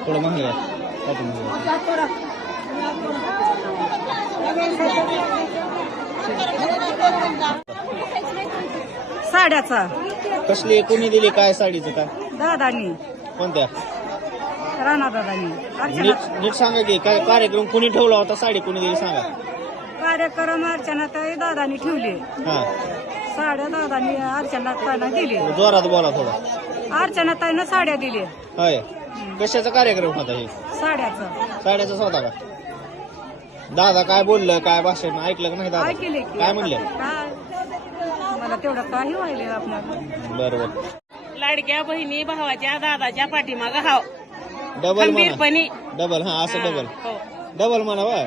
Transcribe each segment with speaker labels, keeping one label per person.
Speaker 1: थोडं महाग आहे. काय तुम्ही
Speaker 2: साड्याचा
Speaker 1: कसली कोणी दिली काय साडीचं काय
Speaker 2: दादानी
Speaker 1: कोणत्या
Speaker 2: राणा दादानी
Speaker 1: नीट सांगा की काय कार्यक्रम कोणी ठेवला होता साडी कोणी दिली सांगा.
Speaker 2: कार्यक्रम अर्चना ताई दादानी ठेवले.
Speaker 1: हा
Speaker 2: साड्या दादानी अर्चना ताईला दिले.
Speaker 1: जोरात बोला थोडं.
Speaker 2: अर्चना ताईनं साड्या दिले.
Speaker 1: होय कशाचा कार्यक्रम होता हे
Speaker 2: साड्याचा
Speaker 1: साड्याचाच होता का. दादा काय बोललं काय भाषण ऐकलं का नाही दादा
Speaker 2: ऐकले की
Speaker 1: काय म्हणले.
Speaker 2: काय मला तेवढं काही व्हायले आपल्याला.
Speaker 1: बरोबर
Speaker 3: लाडक्या बहिणी भावाच्या दादाच्या पाठीमाग हाव
Speaker 1: डबल म्हणा
Speaker 3: खंबीरपणे
Speaker 1: डबल हा असं डबल
Speaker 3: हो.
Speaker 1: डबल म्हणा बा.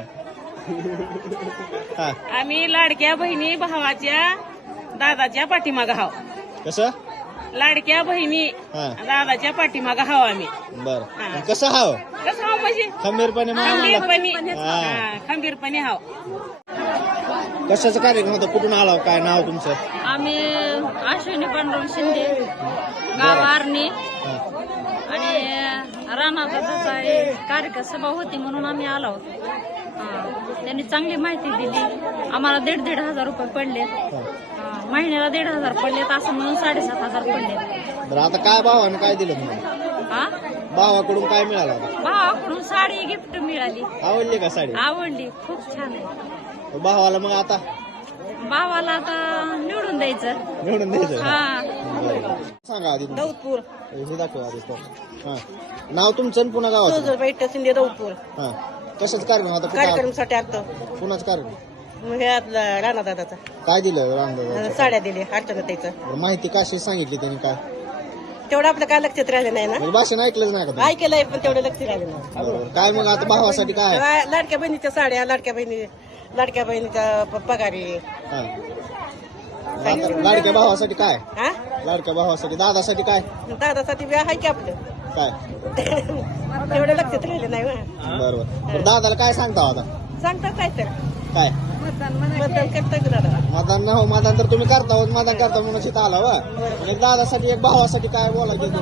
Speaker 1: हा
Speaker 3: आम्ही लाडक्या बहिणी भावाच्या दादाच्या पाठीमाग हाव.
Speaker 1: कसं
Speaker 3: लाडक्या बहिणी
Speaker 1: हा
Speaker 3: दादाच्या पाठीमाग हाव आम्ही.
Speaker 1: बर कसं हाव
Speaker 3: कसं हाव म्हणजे
Speaker 1: खंबीरपणे म्हणा
Speaker 3: खंबीरपणे
Speaker 1: हा.
Speaker 3: खंबीरपणे हाव.
Speaker 1: कशाचा कार्यक्रम होता कुठून आला काय नाव तुमचं.
Speaker 4: आम्ही अश्विनी पांडुरंग शिंदे गाव आर्णी
Speaker 1: हा.
Speaker 4: आणि राणा दादाचा कार्यक्रम सभा होती म्हणून आम्ही आलो आहोत. त्यांनी चांगली माहिती दिली. आम्हाला 1,500 रुपये पडले. महिन्याला 1,500 पडलेत असं म्हणून 7,500 पडले.
Speaker 1: बरं आता काय भावानं काय दिलं तुम्हाला
Speaker 4: हा
Speaker 1: भावाकडून काय मिळालं आता?
Speaker 4: भावाकडून साडी गिफ्ट मिळाली.
Speaker 1: आवडली का साडी
Speaker 4: आवडली खूप छान आहे.
Speaker 1: भावाला मग आता
Speaker 4: भावाला आता निवडून द्यायचं.
Speaker 1: निवडून द्यायचं
Speaker 4: हा
Speaker 1: बरं. सांगा आधी तुमचं.
Speaker 3: दौदपूर
Speaker 1: हे दाखवा आधी तो. हा नाव तुमचं आणि पुन्हा गावाचं.
Speaker 3: बैठ शिंदे दौदपूर
Speaker 1: हा कशाच कार्यक्रम होता
Speaker 3: कार्यक्रमासाठी आलतो.
Speaker 1: कुणाच कार्यक्रम
Speaker 3: राणा दादाचा
Speaker 1: काय दिलं रामदादा
Speaker 3: साड्या दिली अर्चना ताईचं.
Speaker 1: माहिती काशी सांगितली त्यांनी काय
Speaker 3: तेवढं आपलं काय लक्षात राहिलं नाही ना.
Speaker 1: म्हणजे भाषण ऐकलंच नाही का तुम्ही?
Speaker 3: ऐकलंय पण तेवढं लक्ष राहिलं नाही.
Speaker 1: बरोबर. काय मग आता भावासाठी काय
Speaker 3: लाडक्या बहिणीच्या साड्या लाडक्या बहिणीच्या पगारी.
Speaker 1: हा आता लाडक्या भावासाठी काय
Speaker 3: हा
Speaker 1: लाडक्या भावासाठी दादासाठी काय
Speaker 3: दादासाठी बी आहे की आपलं
Speaker 1: काय
Speaker 3: तेवढं लक्षात राहिलं नाही बा.
Speaker 1: बरोबर दादाला काय सांगता आता
Speaker 3: सांगतात काय तर
Speaker 1: काय
Speaker 3: मतदान करता की दादा.
Speaker 1: मतदान हो मतदान तर तुम्ही करता हो मतदान करता म्हणून इथं आला वा एक दादासाठी एक भावासाठी काय बोलायचं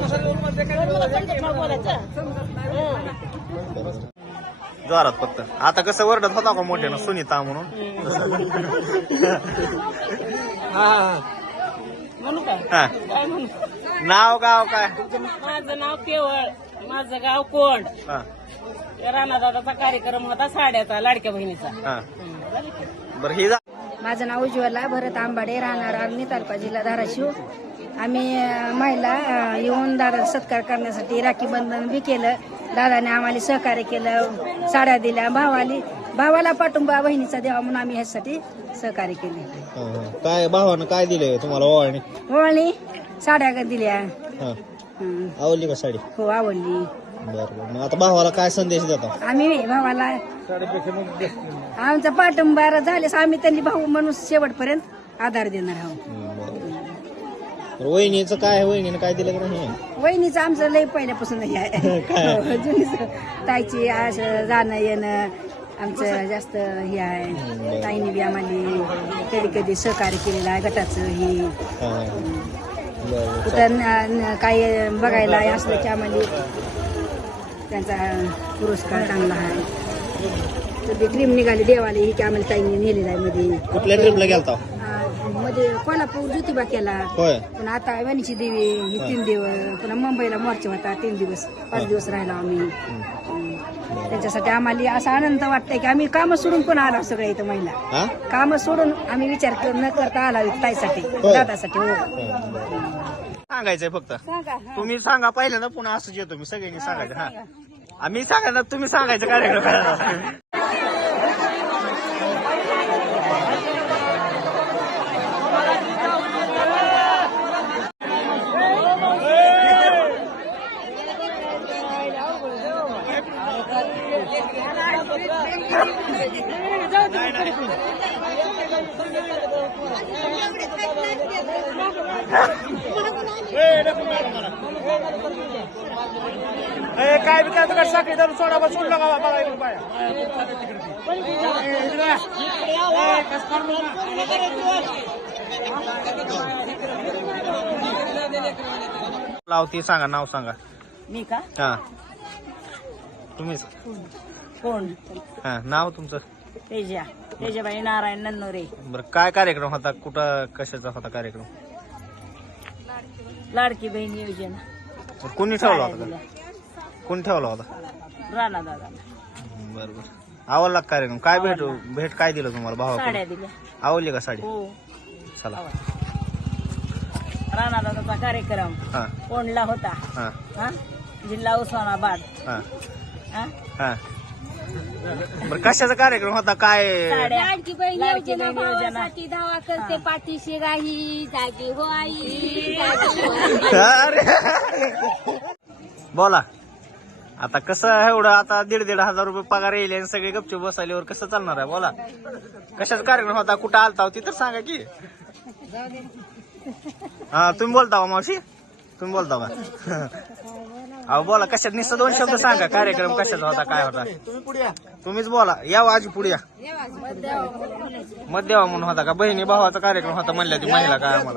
Speaker 1: जोरात फक्त आता कसं वरडत होता का मोठ्यानं सुनीता म्हणून
Speaker 3: म्हणू का
Speaker 1: हा
Speaker 3: काय म्हणू.
Speaker 1: नाव गाव काय
Speaker 3: माझं नाव केवळ माझं गाव कोंड.
Speaker 1: हा
Speaker 3: राणा दादाचा कार्यक्रम होता साड्याचा लाडक्या बहिणीचा.
Speaker 1: हा बरं ही
Speaker 2: माझं नाव उज्ज्वला भरत आंबाडे राहणार आर्णी तालुका जिल्हा धाराशिव. आम्ही महिला येऊन दादा सत्कार करण्यासाठी राखी बंधन बी केलं. दादाने आम्हाला सहकार्य केलं. साड्या दिल्या. भावाला पाठुंबा बहिणीचा द्यावा म्हणून आम्ही ह्यासाठी सहकार्य केले.
Speaker 1: काय भावानं काय दिलंय तुम्हाला ओवाळणी
Speaker 2: ओवाळणी साड्या दिल्या.
Speaker 1: हा आवडली का साडी
Speaker 2: हो आवडली.
Speaker 1: बरं मग आता भावाला काय संदेश देता
Speaker 2: आम्ही भावाला आमचा पाठिंबा झाल्यास आम्ही त्यांनी भाऊ म्हणून शेवटपर्यंत आधार देणार आहोत.
Speaker 1: वहिनीचं काय वहिनीनं काय दिलं का नाही
Speaker 2: वहिनीचं आमचं लय पहिल्यापासून हे आहे. जुनीच ताईची असं जाणं येणं आमचं जास्त हे आहे. ताईने बी आम्हाला कधी कधी सहकार्य केलेलं आहे गटाचं ही कुठं काही बघायला असलं की आम्हाला त्यांचा पुरस्कार चांगला आहे. तर क्रीम निघाली देवाला ही की आम्हाला ताईने नेलेला आहे मध्ये.
Speaker 1: कुठल्या ट्रिपला गेलता
Speaker 2: मध्ये कोल्हापूर ज्योतिबा केला.
Speaker 1: होय
Speaker 2: पुन्हा आता वणीची देवी ही 3 दिवस. पुन्हा मुंबईला मोर्चा होता 3 दिवस 5 दिवस राहिला आम्ही. त्याच्यासाठी आम्हाला असा आनंद वाटतंय की आम्ही कामं सोडून पण आला सगळ्या इथं महिला कामं सोडून आम्ही विचार न करता आला ताईसाठी दादासाठी. हो
Speaker 1: सांगायचंय फक्त
Speaker 2: सांगा.
Speaker 1: तुम्ही सांगा पहिल्यांदा पुन्हा असं येतो मी सगळ्यांनी सांगायचं हा आम्ही सांगायचं तुम्ही सांगायचं कार्यक्रम करायला. काय विकायचं तुला साखळी धरून सोडा बस सोडला का बघा इकडे पाया लावती सांगा नाव सांगा
Speaker 3: मी का
Speaker 1: हा तुम्हीच
Speaker 3: कोण
Speaker 1: हा नाव तुमचं?
Speaker 3: तेजाबाई नारायण नन्नोरे.
Speaker 1: बरं काय कार्यक्रम होता, कुठं कशाचा होता कार्यक्रम?
Speaker 3: लाडकी बहीण योजना
Speaker 1: बरं, कोणी ठेवला होता का? कोणी ठेवला होता?
Speaker 3: राणा दादा
Speaker 1: बरोबर. आवडला का कार्यक्रम? काय भेट काय दिलं तुम्हाला भावाकडून?
Speaker 3: साड्या दिल्या.
Speaker 1: आवडली का साडी?
Speaker 3: हो
Speaker 1: चला.
Speaker 3: राणा दादाचा कार्यक्रम
Speaker 1: हा
Speaker 3: कोणला होता
Speaker 1: हा
Speaker 3: हा जिल्हा उस्मानाबाद.
Speaker 1: हा
Speaker 3: हा
Speaker 1: हा. बरं कशाचा कार्यक्रम होता काय?
Speaker 2: लाडकी बहीण
Speaker 3: लाडकी
Speaker 2: योजना
Speaker 3: बहीण योजना.
Speaker 2: भावासाठी धावा करते पाठीशी राही जागी हो आई जागी हो आई.
Speaker 1: अरे बोला आता कसं एवढं आता 1,500 रुपये पगार येईल आणि सगळे गपचूप बसल्यावर कसं चालणार आहे? बोला कशाचा कार्यक्रम होता, कुठं आलता होती तर सांगा की. हा तुम्ही बोलता का मावशी? तुम्ही बोलता का? अहो बोला कशात नुसतं 2 शब्द सांगा. कार्यक्रम कशाचा होता, काय होता? तुम्हीच बोला. या आजी पुढे या. मध्यवा म्हणून होता का? बहिणी भावाचा कार्यक्रम होता म्हणल्या ती महिला काय आम्हाला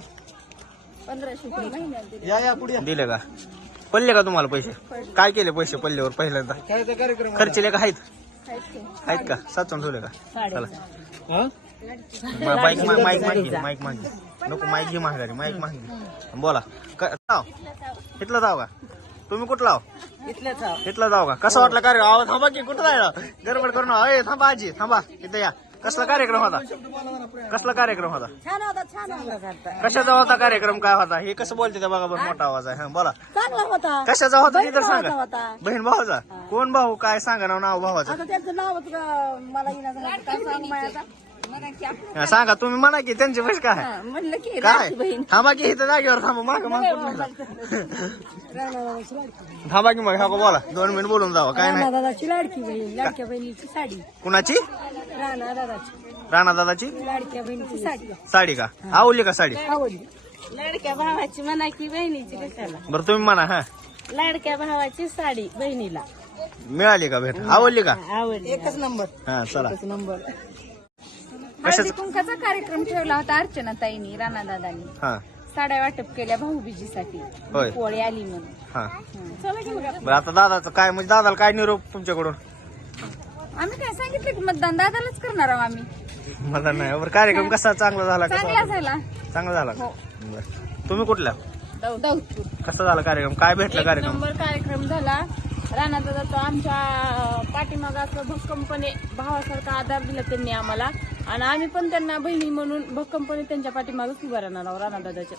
Speaker 2: 1500
Speaker 1: दिले का? पडले का तुम्हाला पैसे? काय केले पैसे पडल्यावर पहिल्यांदा? खर्चले का? आहेत का? साचून ठेवले का? चला माईक मागे नको, माईक घे महागारी, माईक मागे बोला. इथलं जाऊ का? तुम्ही कुठला हो? इथलं जाऊ का? कसं वाटलं कार्यक्रम? आवाज थांबा की, कुठं जायला गडबड करून? अय थांबा आजी, थांबा इथं या. कसला कार्यक्रम होता? कसला कार्यक्रम होता?
Speaker 3: छान होता छान होता.
Speaker 1: कशाचा होता कार्यक्रम? काय होता? हे कसं बोलते त्या बघा बरं, मोठा आवाज आहे. हा बोला
Speaker 3: चांगला होता.
Speaker 1: कशाचा होता ते तर
Speaker 3: बहीण
Speaker 1: सांगा.
Speaker 3: भावाचा होता.
Speaker 1: बहीण भावाचा? कोण भाऊ? काय सांगा नाव भावाचं?
Speaker 3: आता त्यांचं नाव मला येणार काय सांगू माझ्या
Speaker 1: हा, सांगा तुम्ही म्हणा की त्यांची पैसे काय
Speaker 3: म्हणलं की
Speaker 1: काय?
Speaker 3: लाडकी बहीण.
Speaker 1: थांबा की इथं जागेवर थांबा. माग थांबा की मग. हा बोला 2 मिनिट बोलून जावा. काय नाही.
Speaker 3: दादाची लाडकी बहीण लाडक्या बहिणीची साडी.
Speaker 1: कुणाची?
Speaker 3: राणा दादाची
Speaker 1: राणा दादाची
Speaker 3: लाडक्या बहिणीची साडी
Speaker 1: साडी का? आवडली का साडी?
Speaker 3: आवडली. लाडक्या भावाची म्हणा की बहिणीची कशाला?
Speaker 1: बरं तुम्ही म्हणा. हा
Speaker 3: लाडक्या भावाची साडी बहिणीला
Speaker 1: मिळाली का भेट? आवडली का?
Speaker 3: आवडली. एकच नंबर.
Speaker 1: हा चला.
Speaker 3: नंबर.
Speaker 2: हळदी कुंकाचा कार्यक्रम ठेवला होता अर्चना ताईनी राणा दादांनी.
Speaker 1: हा
Speaker 2: साड्या वाटप केल्या भाऊबीजीसाठी.
Speaker 1: होय.
Speaker 2: पोळी आली म्हणून.
Speaker 1: हा
Speaker 2: चला की मग.
Speaker 1: बरं आता दादाचं काय म्हणजे दादाला काय निरोप तुमच्याकडून?
Speaker 2: आम्ही काय सांगितलं की मतदान दादालाच करणार आहोत आम्ही.
Speaker 1: मला नाही. बरं कार्यक्रम कसा चांगला झाला?
Speaker 2: चांगला
Speaker 1: कसा
Speaker 2: झाला.
Speaker 1: चांगला झाला का?
Speaker 2: हो.
Speaker 1: बरं तुम्ही कुठल्या?
Speaker 2: दौदपूर.
Speaker 1: कसा झाला कार्यक्रम? काय भेटलं
Speaker 2: एक
Speaker 1: कार्यक्रम?
Speaker 2: नंबर कार्यक्रम झाला. राणा दादाचा आमच्या पाठीमागाचं भक्कमपणे भावासारखा आधार दिला त्यांनी आम्हाला, आणि आम्ही पण त्यांना बहिणी म्हणून भक्कमपणे त्यांच्या पाठीमागच उभा राहणार आहोत राणा दादाच्या.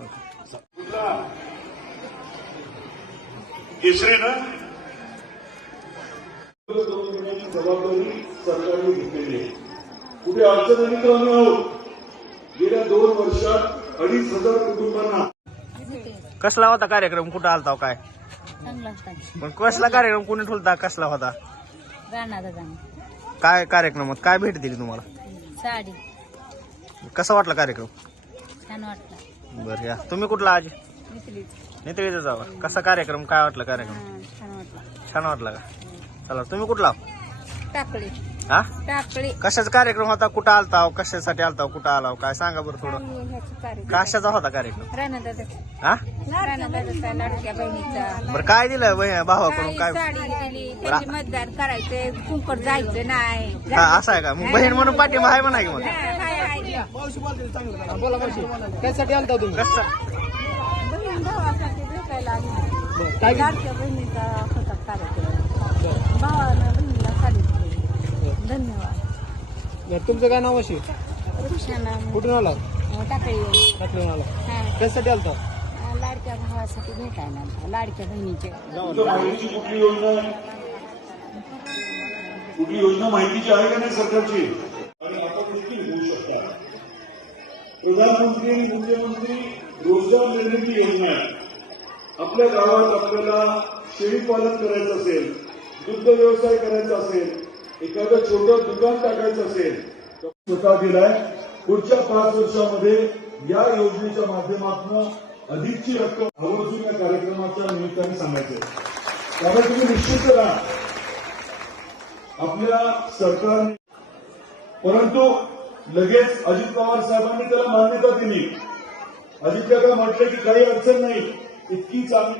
Speaker 5: केसरीनं जबाबदारी सरकारने घेतलेली आहे. कुठे अडचणी आम्ही आहोत. गेल्या 2 वर्षात 2,500 कुटुंबांना.
Speaker 1: कसला होता कार्यक्रम? कुठं आलता हो काय?
Speaker 2: चांगला होता.
Speaker 1: पण कसला कार्यक्रम कोणी ठेवला? कसला होता?
Speaker 2: राणा दादाने
Speaker 1: काय कार्यक्रमात काय भेट दिली तुम्हाला?
Speaker 2: साडी.
Speaker 1: कसा वाटला कार्यक्रम?
Speaker 2: छान वाटला.
Speaker 1: बरं या. तुम्ही कुठला आजी? नितळीचा जावा. कसा कार्यक्रम? काय वाटला कार्यक्रम?
Speaker 2: छान वाटला.
Speaker 1: छान वाटला का? चला तुम्ही कुठला?
Speaker 2: टाकळी.
Speaker 1: हा
Speaker 2: टाकळी.
Speaker 1: कशाचा कार्यक्रम होता? कुठं आलता हो? कशासाठी आलता हो? कुठं आला हो? काय सांगा बरं थोडं. कशाचा होता कार्यक्रम?
Speaker 2: राणा दादाचा.
Speaker 1: हा
Speaker 2: राणा दादाचा लाडक्या बहिणीचा.
Speaker 1: बरं काय दिलं भावाकडून? काय
Speaker 2: साडी दिली. त्यांची मतदान करायचे. कुंकड जायचं नाही.
Speaker 1: हा असं आहे का? मग बहीण म्हणून पाठिंबा आहे म्हणा की मग.
Speaker 6: त्यासाठी आलता तुम्ही?
Speaker 1: कसं?
Speaker 2: बहीण भावासाठी भेटायला आली. लाडक्या बहिणीचा होता कार्यक्रम. भावानं बहिणीला साडी दिली. धन्यवाद.
Speaker 6: तुमचं काय नाव अशी?
Speaker 2: रुक्षाना
Speaker 6: कुठून आला?
Speaker 2: टाकळी.
Speaker 6: टाकळून आला. त्यासाठी आलता?
Speaker 2: लाडक्या भावासाठी भेटायला आलता. लाडक्या बहिणीचे.
Speaker 5: माहितीची कुठली योजना आहे? कुठली योजना माहितीची आहे का नाही सरकारची? आणि आपण देखील होऊ शकता. प्रधानमंत्री आणि मुख्यमंत्री रोजगार निर्मिती योजना आहे. आपल्या गावात आपल्याला शेळीपालन करायचं असेल, दुग्ध व्यवसाय करायचा असेल, एखादं छोटं दुकान टाकायचं असेल तर स्वतः दिलाय. पुढच्या 5 वर्षामध्ये या योजनेच्या माध्यमातून अधिकची रक्कम आवर्जून या कार्यक्रमाच्या निमित्ताने सांगायचं. त्यामुळे तुम्ही निश्चित राहा. आपल्या सरकारने परंतु लगेच अजित पवार साहेबांनी त्याला मान्यता दिली. अजित काका म्हटले की काही अडचण नाही, इतकी चांगली